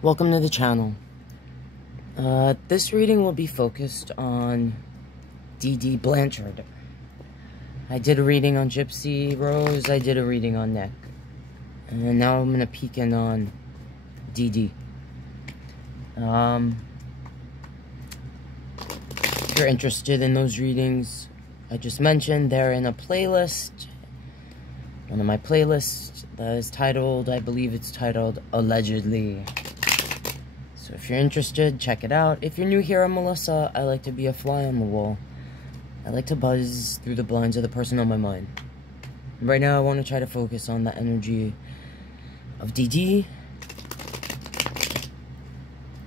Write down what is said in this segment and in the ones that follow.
Welcome to the channel. This reading will be focused on Blanchard. I did a reading on Gypsy Rose, I did a reading on Nick. And now I'm going to peek in on If you're interested in those readings I just mentioned, they're in a playlist. One of my playlists that is titled, I believe it's titled, Allegedly. So if you're interested, check it out. If you're new here, I'm Melissa. I like to be a fly on the wall. I like to buzz through the blinds of the person on my mind. Right now, I want to try to focus on the energy of DD.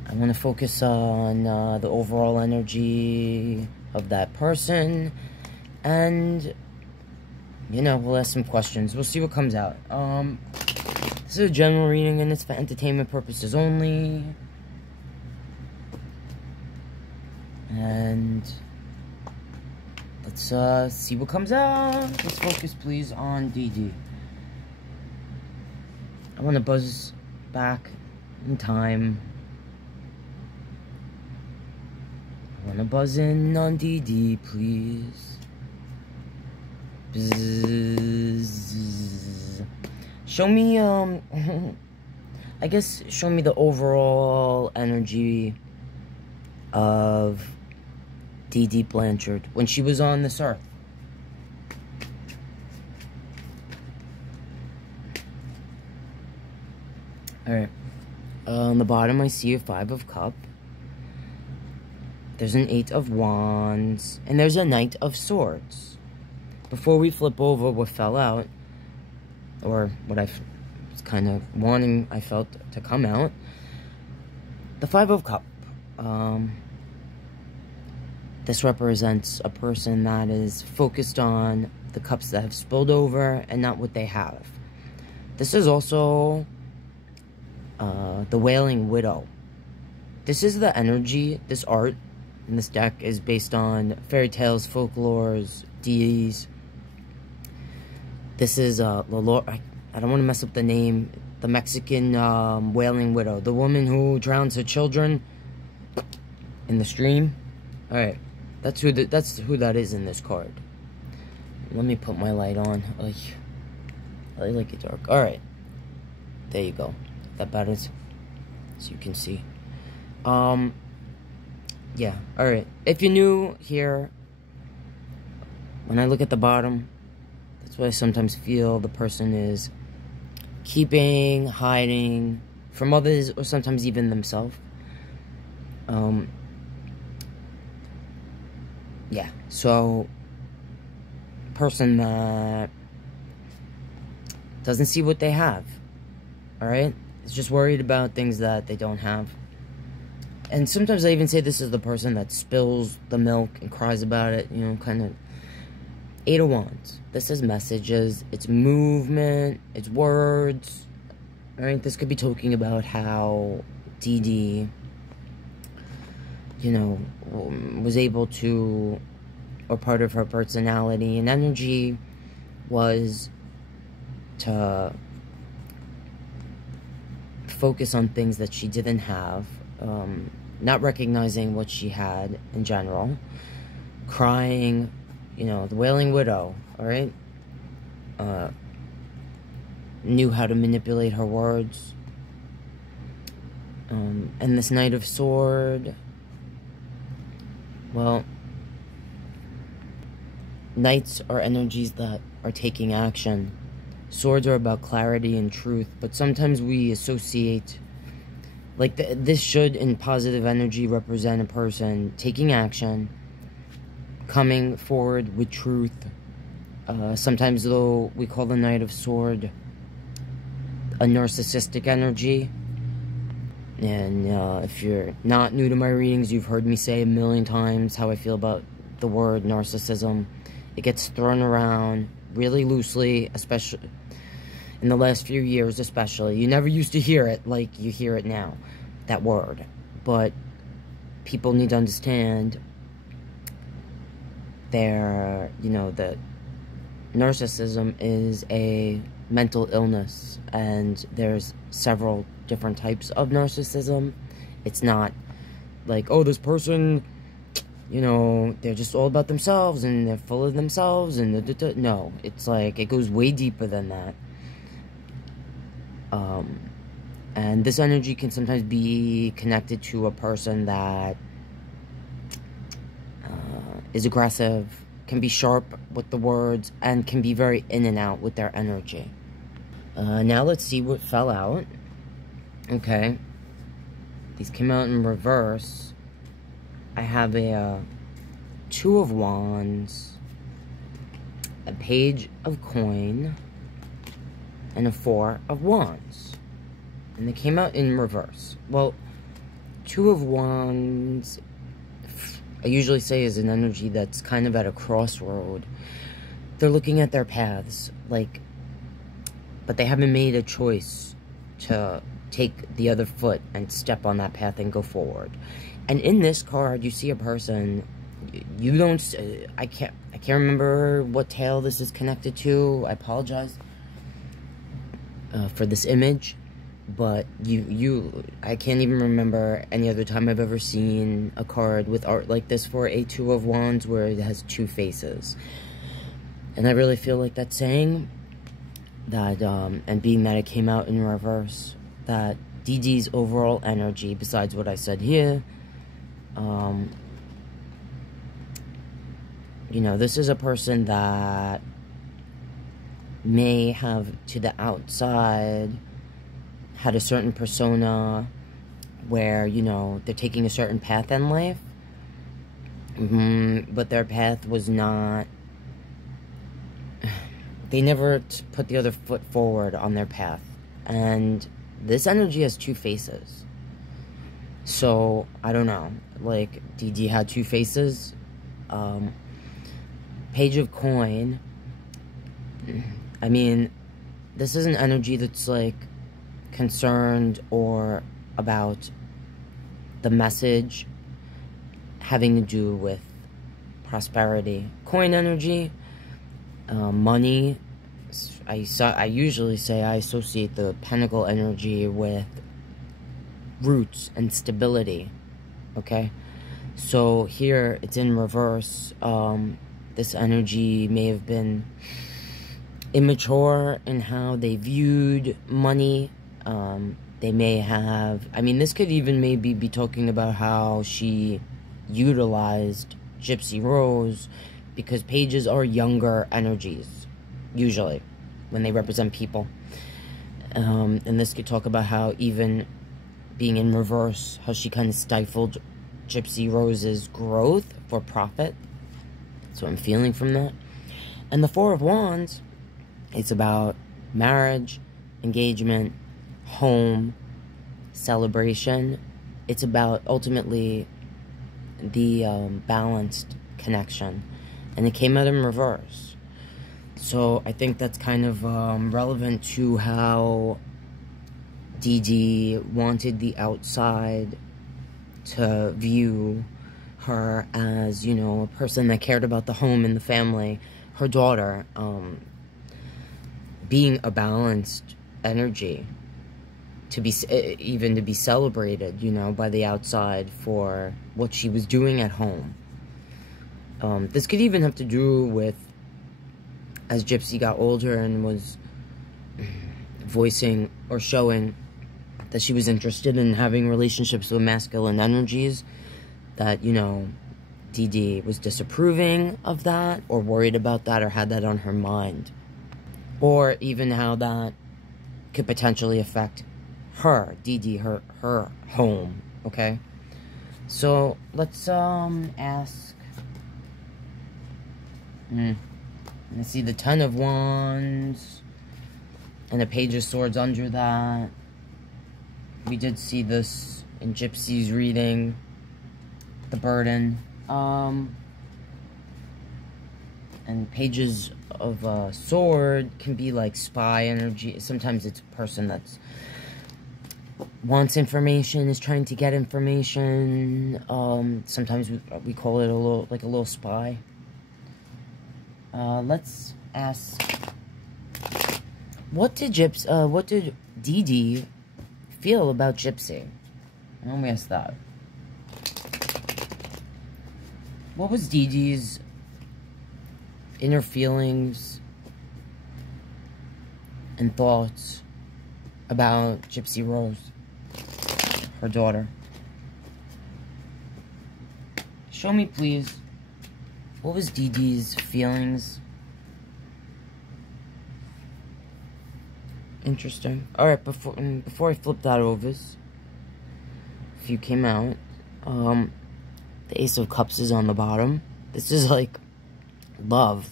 I want to focus on the overall energy of that person. And, you know, we'll ask some questions. We'll see what comes out. This is a general reading, and it's for entertainment purposes only. And let's see what comes out. Let's focus, please, on DD. I want to buzz back in time. I want to buzz in on DD, please. Bzzz. Show me, I guess, show me the overall energy of DD Blanchard when she was on this earth. Alright. On the bottom, I see a 5 of Cups. There's an 8 of Wands. And there's a Knight of Swords. Before we flip over what fell out, or what I was kind of wanting, I felt, to come out, the 5 of Cups. This represents a person that is focused on the cups that have spilled over and not what they have. This is also the Wailing Widow. This is the energy, this art in this deck is based on fairy tales, folklores, deities. This is I don't want to mess up the name, the Mexican Wailing Widow, the woman who drowns her children in the stream. All right, that's who that is in this card. Let me put my light on. I like it dark. All right, there you go. That better, so you can see. Yeah. All right. If you're new here, when I look at the bottom, that's what I sometimes feel the person is keeping, hiding from others, or sometimes even themselves. Yeah, so, person that doesn't see what they have, alright? Is just worried about things that they don't have. And sometimes I even say this is the person that spills the milk and cries about it, you know, kind of. 8 of Wands. This is messages, it's movement, it's words, alright? This could be talking about how DD, you know, was able to, or part of her personality and energy was to focus on things that she didn't have, not recognizing what she had in general, crying, you know, the Wailing Widow, alright? Knew how to manipulate her words. And this Knight of Sword, well, Knights are energies that are taking action. Swords are about clarity and truth, but sometimes we associate, like, this should, in positive energy, represent a person taking action, coming forward with truth. Sometimes, though, we call the Knight of Sword a narcissistic energy. And if you're not new to my readings, you've heard me say a million times how I feel about the word narcissism. It gets thrown around really loosely, especially in the last few years, especially. You never used to hear it like you hear it now, that word. But people need to understand you know, that narcissism is a mental illness, and there's several different types of narcissism. It's not like, oh, this person, you know, they're just all about themselves and they're full of themselves and no, it's like it goes way deeper than that. And this energy can sometimes be connected to a person that is aggressive, can be sharp with the words, and can be very in and out with their energy. Now let's see what fell out. Okay. These came out in reverse. I have a Two of Wands, a Page of Coin, and a Four of Wands. And they came out in reverse. Well, Two of Wands, I usually say, is an energy that's kind of at a crossroad. They're looking at their paths, like, but they haven't made a choice to take the other foot and step on that path and go forward. And in this card, you see a person, you don't, I can't remember what tale this is connected to. I apologize for this image, but I can't even remember any other time I've ever seen a card with art like this for a Two of Wands where it has two faces. And I really feel like that's saying that, and being that it came out in reverse, that DD's overall energy, besides what I said here, you know, this is a person that may have, to the outside, had a certain persona where, you know, they're taking a certain path in life, but their path was not, they never put the other foot forward on their path. And this energy has two faces. So, I don't know. Like, DD had two faces. Page of Coin. I mean, this is an energy that's, like, concerned or about the message having to do with prosperity. Coin energy, money. I usually say I associate the pentacle energy with roots and stability. Okay, so here it's in reverse. This energy may have been immature in how they viewed money. They may have, I mean, this could even maybe be talking about how she utilized Gypsy Rose, because pages are younger energies, usually, when they represent people. And this could talk about how, even being in reverse, how she kind of stifled Gypsy Rose's growth for profit. That's what I'm feeling from that. And the Four of Wands, it's about marriage, engagement, home, celebration. It's about, ultimately, the balanced connection. And it came out in reverse. So I think that's kind of relevant to how DD wanted the outside to view her as, you know, a person that cared about the home and the family. Her daughter, being a balanced energy, to be even to be celebrated, you know, by the outside for what she was doing at home. This could even have to do with, as Gypsy got older and was voicing or showing that she was interested in having relationships with masculine energies, that, you know, DD was disapproving of that, or worried about that, or had that on her mind. Or even how that could potentially affect her, DD, her home, okay? So, let's, ask... I see the Ten of Wands, and a Page of Swords under that. We did see this in Gypsy's reading, the burden. And Pages of Sword can be like spy energy. Sometimes it's a person that's wants information, is trying to get information. Sometimes we call it a little spy. Let's ask what did Dee Dee feel about Gypsy? Let me ask that. What was Dee Dee's inner feelings and thoughts about Gypsy Rose, her daughter? Show me, please. What was Dee Dee's feelings? Interesting. Alright, before I flip that over, if you came out, the Ace of Cups is on the bottom. This is like love.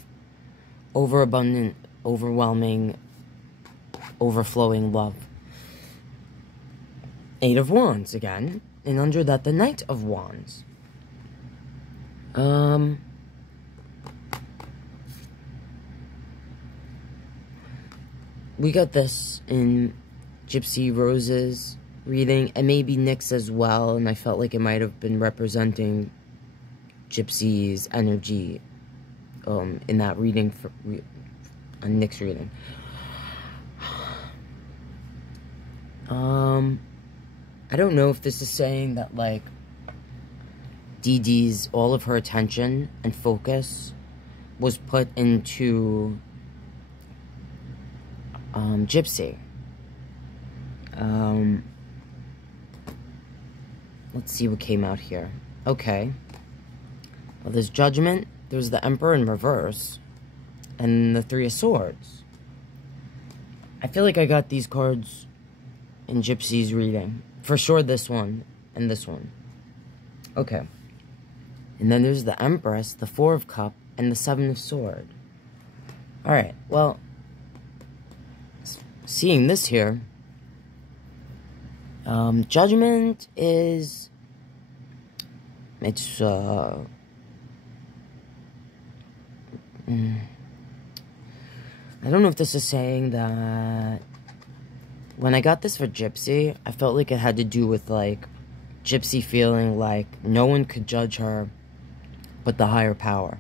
Overabundant, overwhelming, overflowing love. Eight of Wands again. And under that, the Knight of Wands. We got this in Gypsy Rose's reading, and maybe Nick's as well, and I felt like it might have been representing Gypsy's energy in that reading, on Nick's reading. I don't know if this is saying that, like, Dee Dee's, all of her attention and focus was put into Gypsy. Let's see what came out here. Okay. Well, there's Judgment, there's the Emperor in reverse, and the Three of Swords. I feel like I got these cards in Gypsy's reading. For sure this one, and this one. Okay. And then there's the Empress, the Four of Cups, and the Seven of Swords. Alright, well, seeing this here, Judgment is, it's, I don't know if this is saying that, when I got this for Gypsy, I felt like it had to do with, like, Gypsy feeling like no one could judge her but the higher power.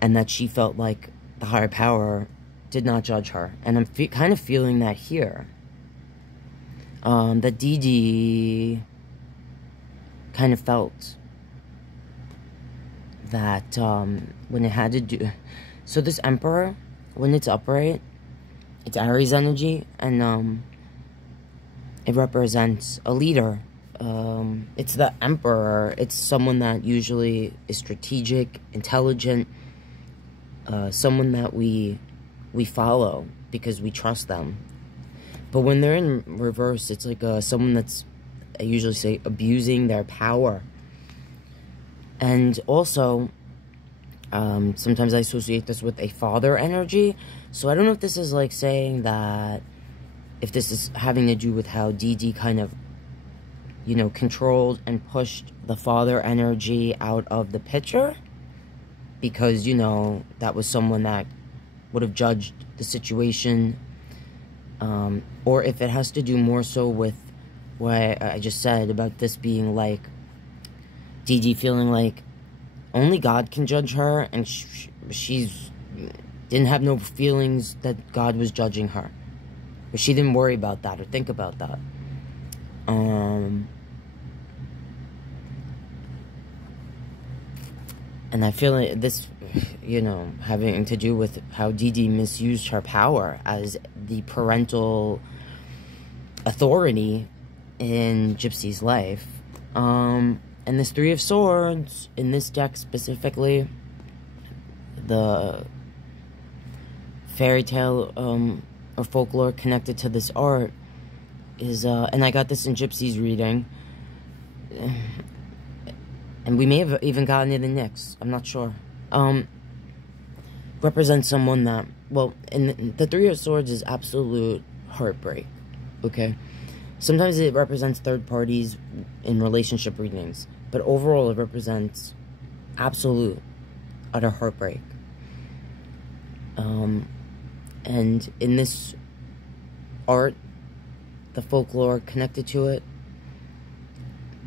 And that she felt like the higher power did not judge her. And I'm kind of feeling that here. That Dee Dee kind of felt that when it had to do... So this Emperor, when it's upright, it's Aries energy, and it represents a leader. It's the Emperor. It's someone that usually is strategic, intelligent, someone that we follow because we trust them. But when they're in reverse, it's like someone that's, I usually say, abusing their power. And also, sometimes I associate this with a father energy. So I don't know if this is like saying that, if this is having to do with how Dee Dee kind of, you know, controlled and pushed the father energy out of the picture. Because, you know, that was someone that would have judged the situation. Or if it has to do more so with what I just said about this being like Dee Dee feeling like only God can judge her, and she's didn't have no feelings that God was judging her. Or she didn't worry about that or think about that. And I feel like this, you know, having to do with how Dee Dee misused her power as the parental authority in Gypsy's life. And this Three of Swords, in this deck specifically, the fairy tale or folklore connected to this art is, and I got this in Gypsy's reading, and we may have even gotten it in Nick's, I'm not sure, represents someone that, well, and the Three of Swords is absolute heartbreak, okay? Sometimes it represents third parties in relationship readings, but overall it represents absolute, utter heartbreak. And in this art, the folklore connected to it,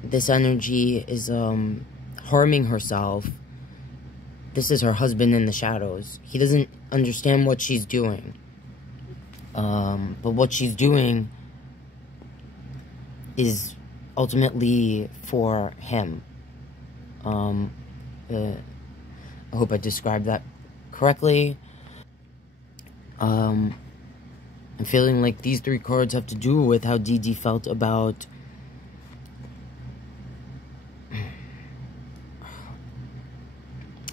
this energy is harming herself. This is her husband in the shadows. He doesn't understand what she's doing. But what she's doing is ultimately for him. I hope I described that correctly. I'm feeling like these three cards have to do with how Dee Dee felt about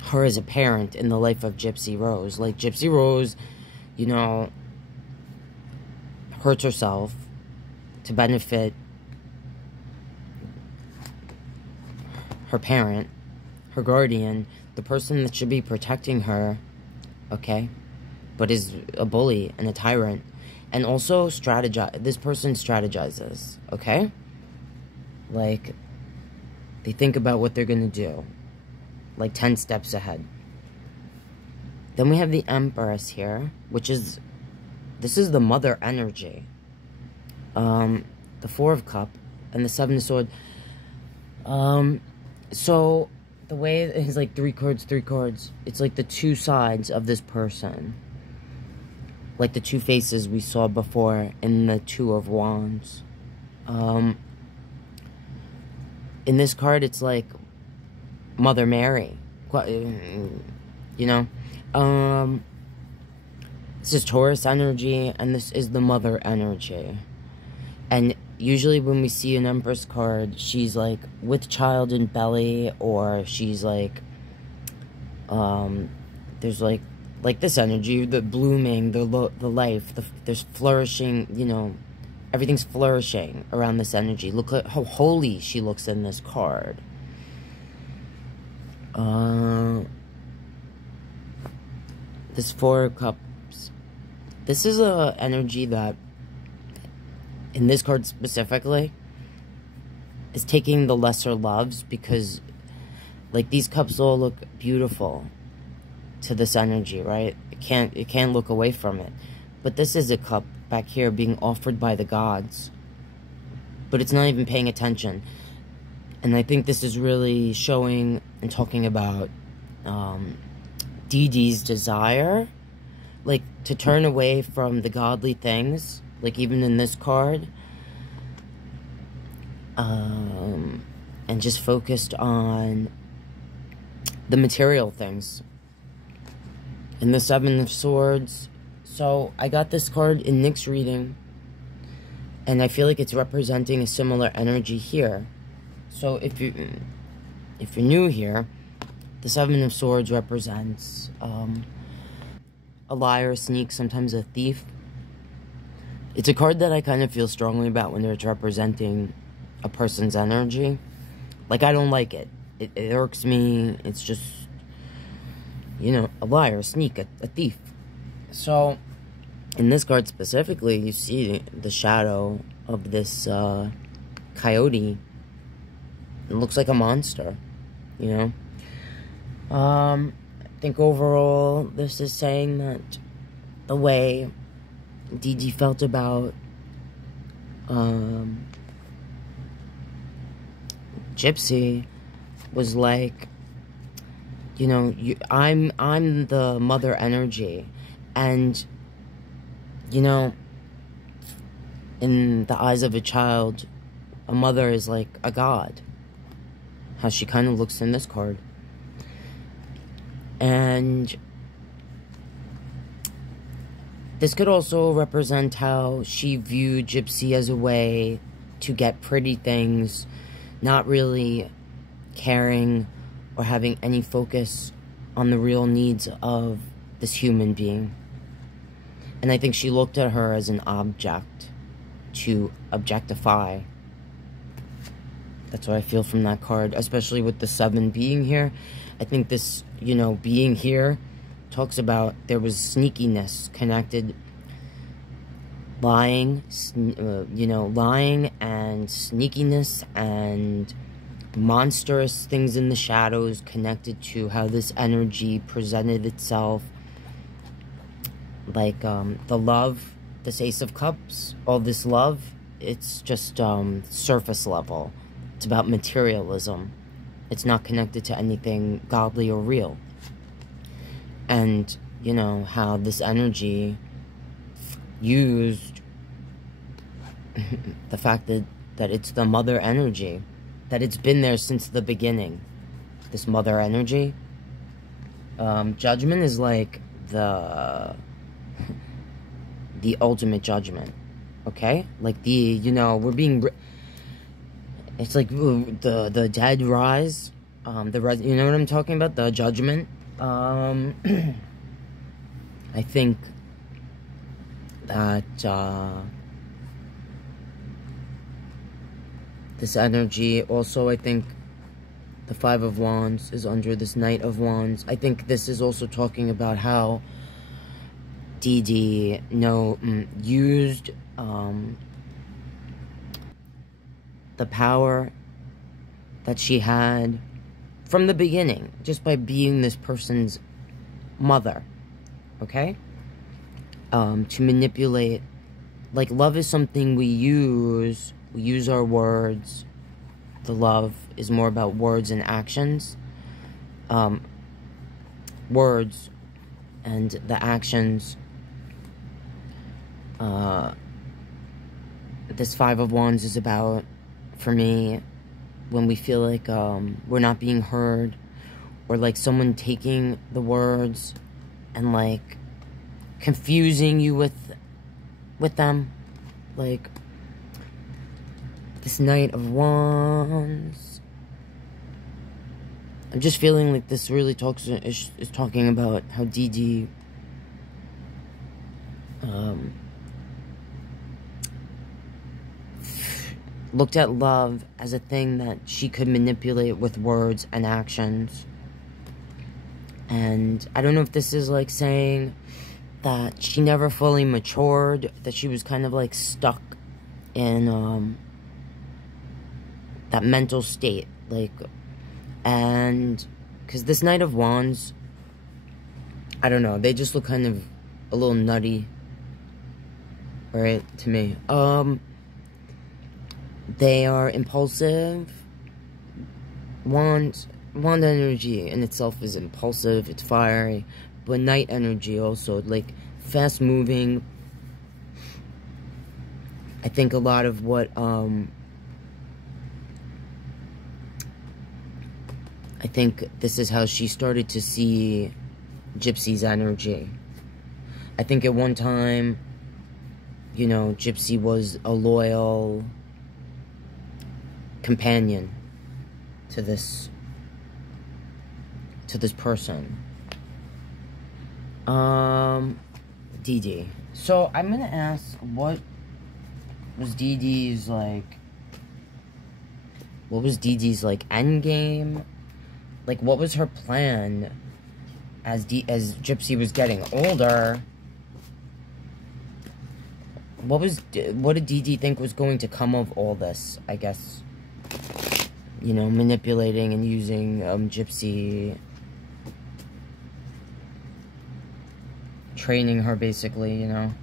her as a parent in the life of Gypsy Rose. Like, Gypsy Rose, you know, hurts herself to benefit her parent, her guardian, the person that should be protecting her, okay, but is a bully and a tyrant. And also this person strategizes, okay? Like, they think about what they're gonna do, like 10 steps ahead. Then we have the Empress here, which is, this is the mother energy. The Four of Cups and the Seven of Swords. So the way it is, like, three cards, it's like the two sides of this person. Like the two faces we saw before in the Two of Wands. In this card, it's like Mother Mary. You know? This is Taurus energy, and this is the mother energy. And usually when we see an Empress card, she's like with child in belly, or she's like, there's like this energy, the blooming, the life, there's flourishing, you know, everything's flourishing around this energy. Look at how holy she looks in this card. This Four of Cups, this is a energy that, in this card specifically, is taking the lesser loves, because, like, these cups all look beautiful to this energy, right? It can't look away from it. But this is a cup back here being offered by the gods, but it's not even paying attention. And I think this is really showing and talking about Dee Dee's desire, like, to turn away from the godly things, like even in this card, and just focused on the material things. And the Seven of Swords. So I got this card in Nick's reading, and I feel like it's representing a similar energy here. So if you're new here, the Seven of Swords represents a liar, a sneak, sometimes a thief. It's a card that I kind of feel strongly about when it's representing a person's energy. Like, I don't like it. It irks me. It's just, you know, a liar, a sneak, a thief. So, in this card specifically, you see the shadow of this coyote. It looks like a monster, you know? I think overall, this is saying that the way Dee Dee felt about Gypsy was like, you know, I'm the mother energy, and, you know, in the eyes of a child, a mother is like a god, how she kind of looks in this card. And this could also represent how she viewed Gypsy as a way to get pretty things, not really caring or having any focus on the real needs of this human being. And I think she looked at her as an object to objectify. That's what I feel from that card, especially with the 7 being here. I think this, you know, being here talks about there was sneakiness connected, lying, you know, lying and sneakiness and monstrous things in the shadows connected to how this energy presented itself. Like, the love, this Ace of Cups, all this love, it's just surface level. It's about materialism. It's not connected to anything godly or real. And, you know, how this energy used the fact that it's the mother energy, that it's been there since the beginning, this mother energy. Judgment is like the ultimate judgment, okay? Like we're being, it's like the dead rise, you know what I'm talking about? The judgment. I think that, this energy, also, I think the Five of Wands is under this Knight of Wands. I think this is also talking about how Dee used the power that she had from the beginning, just by being this person's mother, okay? To manipulate. Like, love is something we use our words. The love is more about words and actions. Words and the actions. This Five of Wands is about, for me, when we feel like we're not being heard, or like someone taking the words and like confusing you with them. Like this Knight of Wands, I'm just feeling like this really is talking about how Dee looked at love as a thing that she could manipulate with words and actions. And I don't know if this is like saying that she never fully matured, that she was kind of like stuck in that mental state, like, and because this Knight of Wands, I don't know, they just look kind of a little nutty, right, to me. They are impulsive. Wand energy in itself is impulsive, it's fiery, but Knight energy also, like, fast moving. I think a lot of what, I think this is how she started to see Gypsy's energy. I think at one time, you know, Gypsy was a loyal companion to this person. Dee. So I'm gonna ask, what was Dee Dee's like end game? Like, what was her plan as Gypsy was getting older? What did Dee Dee think was going to come of all this, I guess? You know, manipulating and using Gypsy, training her, basically, you know.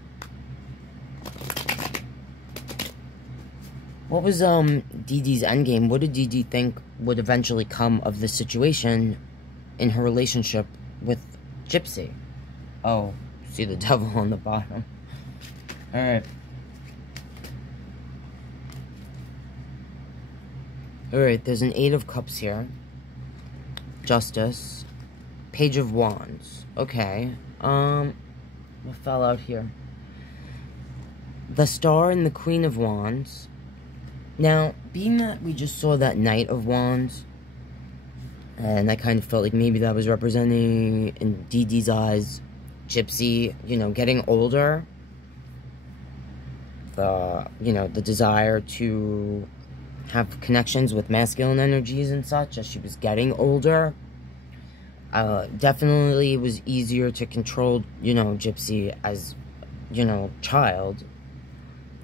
What was Dee Dee's endgame? What did Dee Dee think would eventually come of this situation in her relationship with Gypsy? Oh, see the devil on the bottom. Alright. Alright, there's an 8 of Cups here. Justice. Page of Wands. Okay. What fell out here? The Star and the Queen of Wands. Now, being that we just saw that Knight of Wands, and I kind of felt like maybe that was representing, in Dee Dee's eyes, Gypsy, you know, getting older. The desire to have connections with masculine energies and such as she was getting older. Definitely it was easier to control, you know, Gypsy as, you know, child.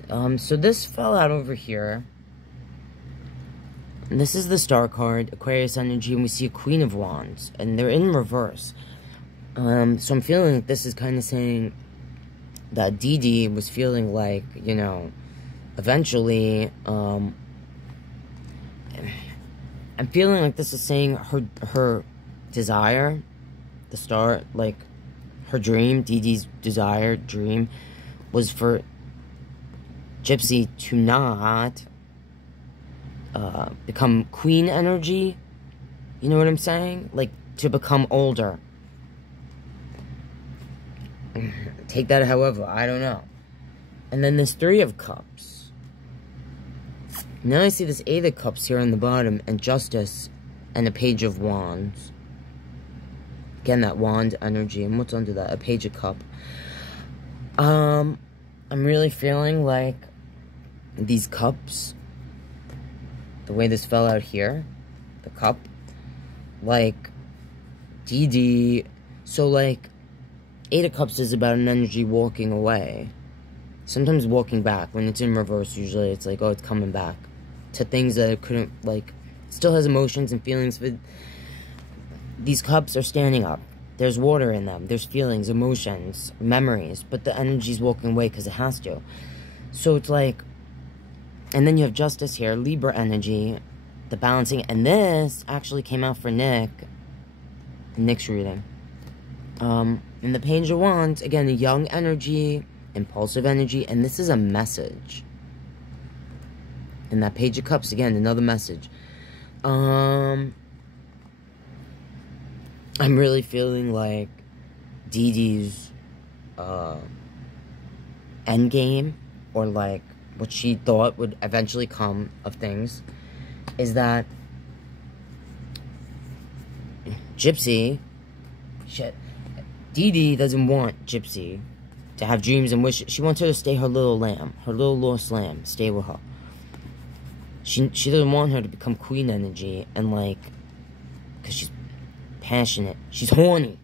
So this fell out over here. And this is the Star card, Aquarius energy, and we see a Queen of Wands, and they're in reverse. So I'm feeling like this is kind of saying that Dee Dee was feeling like, you know, eventually, I'm feeling like this is saying her desire, the Star, like, her dream, Dee Dee's desire, dream, was for Gypsy to not become queen energy. You know what I'm saying? Like, to become older. Take that however, I don't know. And then this Three of Cups. Now I see this Eight of Cups here on the bottom, and Justice, and a Page of Wands. Again, that wand energy. And what's under that? A Page of Cup. I'm really feeling like these cups, the way this fell out here, the cup, like, DD, so, like, Eight of Cups is about an energy walking away. Sometimes walking back. When it's in reverse, usually it's like, oh, it's coming back to things that it couldn't, like, still has emotions and feelings, but these cups are standing up. There's water in them. There's feelings, emotions, memories, but the energy's walking away because it has to. So it's like, and then you have Justice here, Libra energy, the balancing, and this actually came out for Nick, Nick's reading. In the Page of Wands, again, a young energy, impulsive energy, and this is a message. In that Page of Cups, again, another message. I'm really feeling like Dee Dee's endgame, or like what she thought would eventually come of things, is that Gypsy, Dee Dee doesn't want Gypsy to have dreams and wishes. She wants her to stay her little lamb, her little lost lamb, stay with her. She doesn't want her to become queen energy, and like, because she's passionate. She's horny.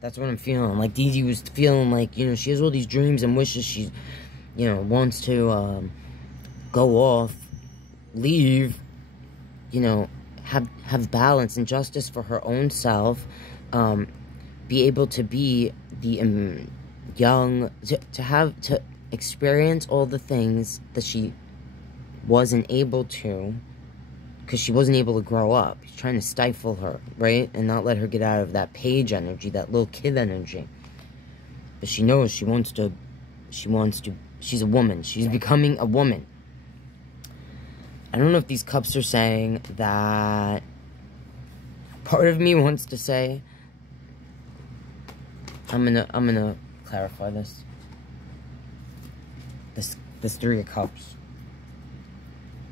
That's what I'm feeling. Like, Dee Dee was feeling like, you know, she has all these dreams and wishes. She, you know, wants to go off, leave, you know, have balance and justice for her own self, be able to be the young, to experience all the things that she wasn't able to, because she wasn't able to grow up. He's trying to stifle her, right? And not let her get out of that page energy, that little kid energy. But she knows she wants to, she's a woman. She's becoming a woman. I don't know if these cups are saying that, part of me wants to say, I'm gonna clarify this. This Three of Cups.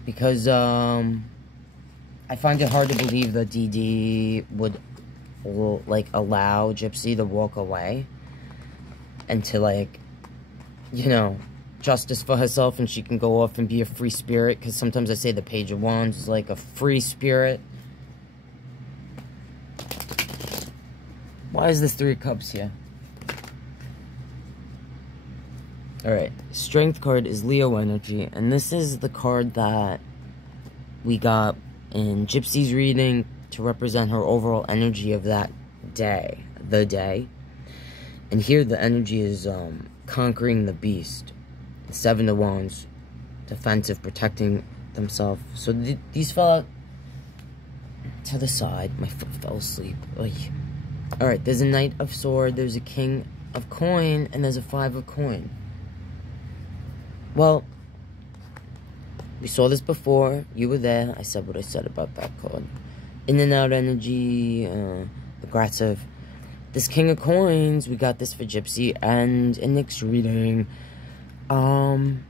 Because, I find it hard to believe that Dee Dee would, like, allow Gypsy to walk away. And to, like, you know, justice for herself, and she can go off and be a free spirit. Because sometimes I say the Page of Wands is like a free spirit. Why is this Three of Cups here? Alright, Strength card is Leo energy, and this is the card that we got in Gypsy's reading to represent her overall energy of that day, the day. And here the energy is conquering the beast. The Seven of Wands, defensive, protecting themselves. So these fell out to the side. My foot fell asleep. Alright, there's a Knight of Sword, there's a King of Coin, and there's a Five of Coin. Well, we saw this before. You were there. I said what I said about that card. In and out energy, aggressive. This King of Coins, we got this for Gypsy, and in Nick's reading, I'm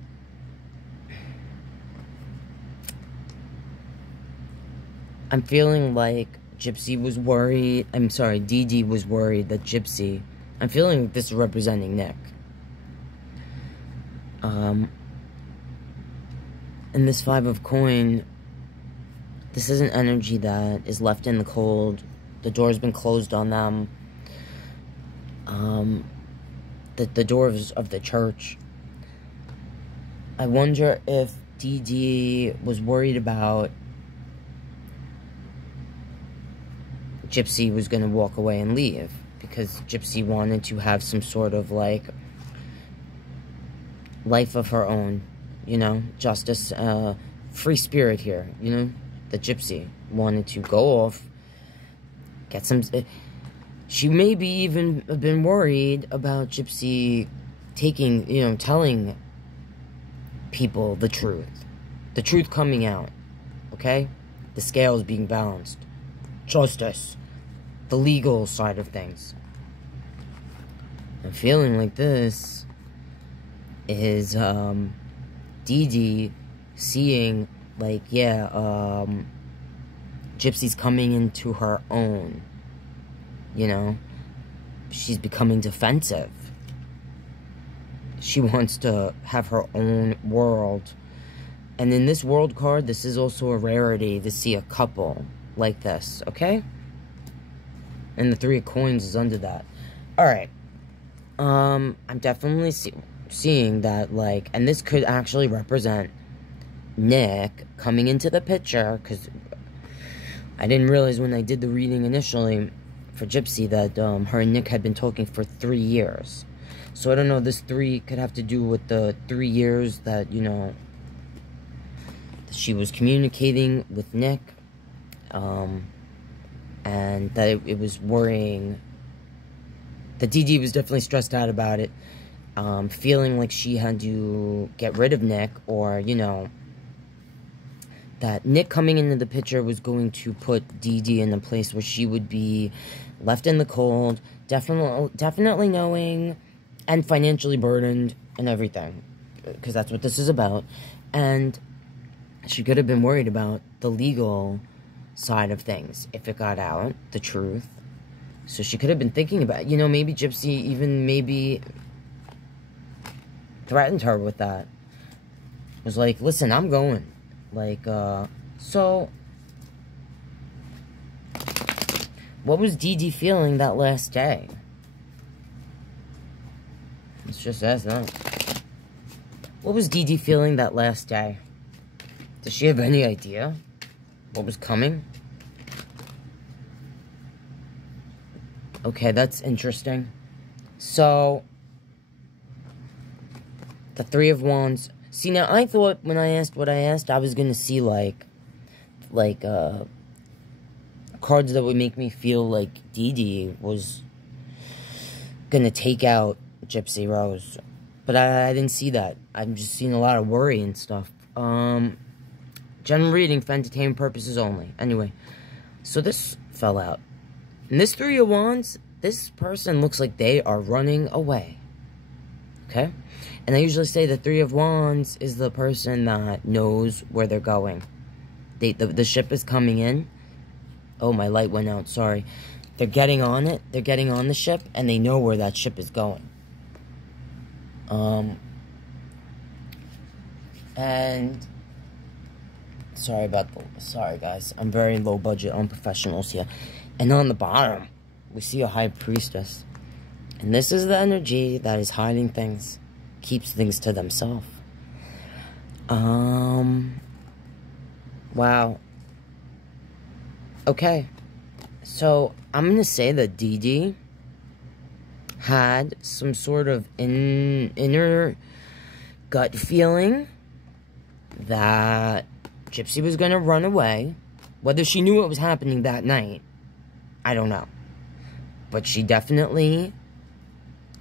feeling like Gypsy was worried. I'm sorry, Dee Dee was worried that Gypsy. I'm feeling like this is representing Nick. And this Five of Coin, this is an energy that is left in the cold. The door's been closed on them. The doors of the church. I wonder if Dee Dee was worried about Gypsy was going to walk away and leave, because Gypsy wanted to have some sort of, like, life of her own, you know, justice, free spirit here, you know, the Gypsy wanted to go off, get some, she maybe even been worried about Gypsy taking, you know, telling people the truth coming out, okay? The scales being balanced, justice, the legal side of things. And feeling like this is Dee Dee seeing, like, yeah, Gypsy's coming into her own, you know? She's becoming defensive. She wants to have her own world. And in this world card, this is also a rarity to see a couple like this, okay? And the Three of Coins is under that. Alright. I'm definitely seeing that, like, and this could actually represent Nick coming into the picture, because I didn't realize when I did the reading initially for Gypsy that her and Nick had been talking for 3 years. So I don't know, this 3 could have to do with the 3 years that, you know, that she was communicating with Nick, and that it was worrying, that Dee Dee was definitely stressed out about it, feeling like she had to get rid of Nick, or, you know, that Nick coming into the picture was going to put Dee Dee in a place where she would be left in the cold, definitely knowing, and financially burdened, and everything, because that's what this is about. And she could have been worried about the legal side of things, if it got out, the truth. So she could have been thinking about, you know, maybe Gypsy even maybe threatened her with that. It was like, listen, I'm going. Like, so, what was Dee Dee feeling that last day? Let's just ask that. What was Dee Dee feeling that last day? Does she have any idea what was coming? Okay, that's interesting. So, the Three of Wands. See, now, I thought when I asked what I asked, I was going to see, like, cards that would make me feel like Dee Dee was going to take out Gypsy Rose. But I didn't see that. I'm just seeing a lot of worry and stuff. General reading for entertainment purposes only. Anyway, so this fell out. And this Three of Wands, this person looks like they are running away. Okay? And I usually say the Three of Wands is the person that knows where they're going. The ship is coming in. Oh, my light went out, sorry. They're getting on it. They're getting on the ship, and they know where that ship is going. And sorry guys. I'm very low budget on professionals here. And on the bottom, we see a High Priestess. And this is the energy that is hiding things, keeps things to themselves. Wow. Okay. So, I'm going to say that Dee Dee had some sort of inner gut feeling that Gypsy was going to run away. Whether she knew what was happening that night, I don't know. But she definitely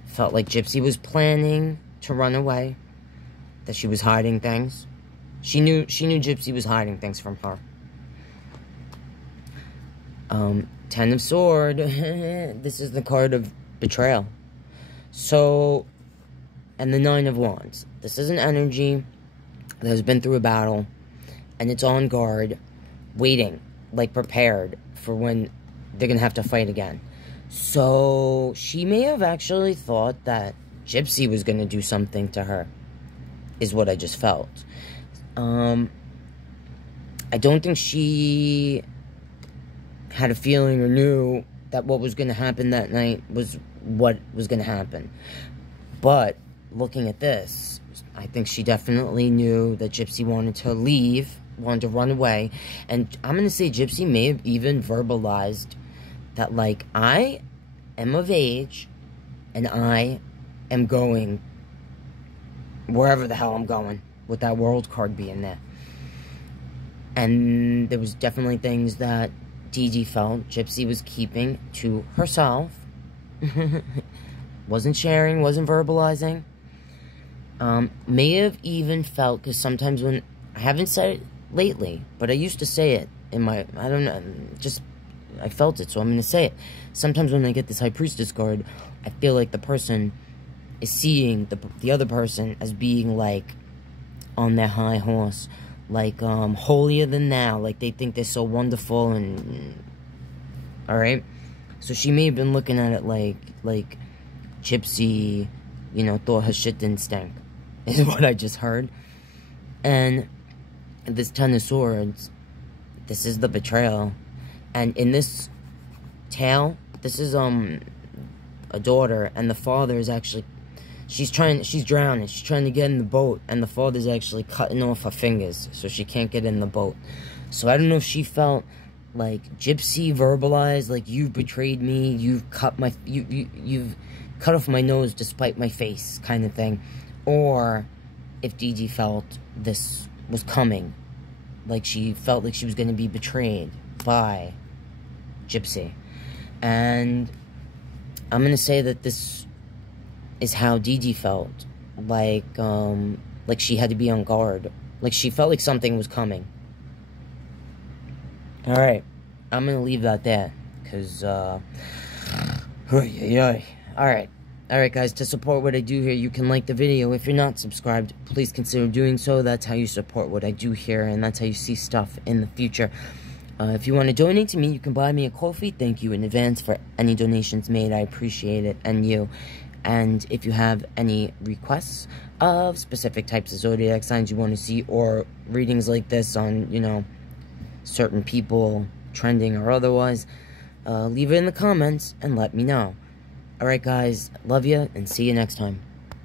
felt like Gypsy was planning to run away. That she was hiding things. She knew Gypsy was hiding things from her. Ten of Swords. This is the card of betrayal. So, and the Nine of Wands. This is an energy that has been through a battle, and it's on guard, waiting, like prepared for when they're going to have to fight again. So, she may have actually thought that Gypsy was going to do something to her, is what I just felt. I don't think she had a feeling or knew that what was going to happen that night was what was going to happen. But, looking at this, I think she definitely knew that Gypsy wanted to leave, wanted to run away. And I'm going to say Gypsy may have even verbalized that, like, I am of age, and I am going wherever the hell I'm going, with that world card being there. And there was definitely things that Dee Dee felt Gypsy was keeping to herself. Wasn't sharing, wasn't verbalizing. May have even felt, because sometimes when, I haven't said it lately, but I used to say it in my, I don't know, just, I felt it, so I'm going to say it. Sometimes when I get this High Priestess card, I feel like the person is seeing the other person as being, like, on their high horse, like, holier than thou, like, they think they're so wonderful, and, alright? So she may have been looking at it like, Gypsy, you know, thought her shit didn't stink, is what I just heard. And this Ten of Swords, this is the betrayal. And in this tale, this is, a daughter, and the father is actually, she's drowning, she's trying to get in the boat, and the father's actually cutting off her fingers, so she can't get in the boat. So I don't know if she felt like Gypsy verbalized, like, you've betrayed me, you've cut my, you've cut off my nose despite my face, kind of thing. Or if Dee felt this was coming, like she felt like she was going to be betrayed by Gypsy. And I'm going to say that this is how Dee felt, like she had to be on guard, like she felt like something was coming. Alright, I'm going to leave that there, because, Alright guys, to support what I do here, you can like the video. If you're not subscribed, please consider doing so. That's how you support what I do here, and that's how you see stuff in the future. If you want to donate to me, you can buy me a coffee. Thank you in advance for any donations made. I appreciate it, and you. And if you have any requests of specific types of zodiac signs you want to see, or readings like this on, you know, certain people, trending or otherwise, leave it in the comments and let me know. Alright guys, love you, and see you next time.